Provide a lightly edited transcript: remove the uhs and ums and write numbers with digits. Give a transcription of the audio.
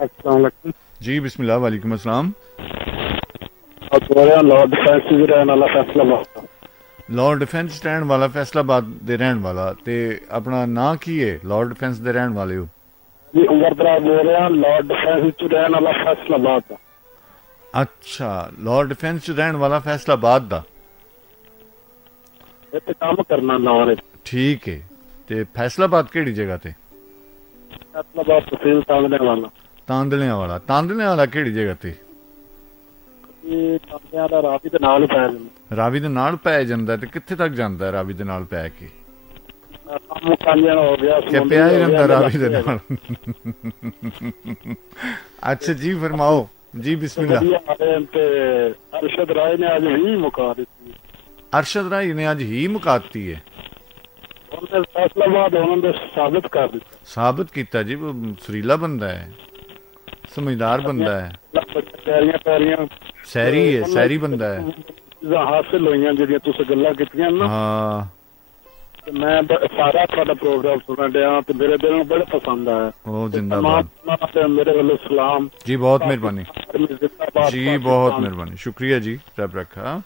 अस्सलाम वालेकुम। जी बिस्मिल्लाह वालेकुम अस्सलाम। लॉर्ड डिफेंस च रहने वाला फैसलाबाद। ਲਾਹੌਰ ਡਿਫੈਂਸ ਰਹਿਣ ਵਾਲਾ ਫੈਸਲਾਬਾਦ ਦੇ ਰਹਿਣ ਵਾਲਾ ਤੇ ਆਪਣਾ ਨਾਂ ਕੀ ਹੈ? ਲਾਹੌਰ ਡਿਫੈਂਸ ਦੇ ਰਹਿਣ ਵਾਲੇ ਹੋ? जी उमर दराज बोल रहे हैं, लॉर्ड डिफेंस च रहने वाला फैसलाबाद का। ਅੱਛਾ, ਲਾਹੌਰ ਡਿਫੈਂਸ 'ਚ ਰਹਿਣ ਵਾਲਾ ਫੈਸਲਾਬਾਦ ਦਾ। इत्थे काम करना लाहौर च। ठीक है। ते फैसलाबाद केड़ी जगह ते? फैसलाबाद तहसील तांदने वाला। तांदलियां वाला। तांदलियां वाला केड़ी जगह ते? ये तांदलियां दा रावी दे नाल पै जांदा। रावी दे नाल पै जांदा ते कित्थे तक जांदा है रावी दे नाल पै के? काम कालियां हो गया क्या पिया ही रहिंदा रावी दे नाल? अच्छा जी फरमाओ जी बिस्मिल्लाह। अरशद राय ने आज ही मुका दी। अरशद राय ने आज ही मुकाती है। फैसलाबाद उन्होंने साबित कर दिता। साबित किया जी, वो सुरीला बंदा है, समझदार बंदा है, पैरियां पैरियां सैरी है, सैरी बंदा है। हासिल हुई जिहड़ियां तुसीं गल्लां कीतियां ना। हाँ मैं सारा तुहाडा प्रोग्राम सुनन डया ते मेरे दिल नूं बड़ा पसंद आया। ओ जिंदाबाद। मेरे वालों सलाम जी, बहुत मेहरबानी जिंदाबाद। जी, बहुत मेहरबानी, शुक्रिया जी, रब रखा।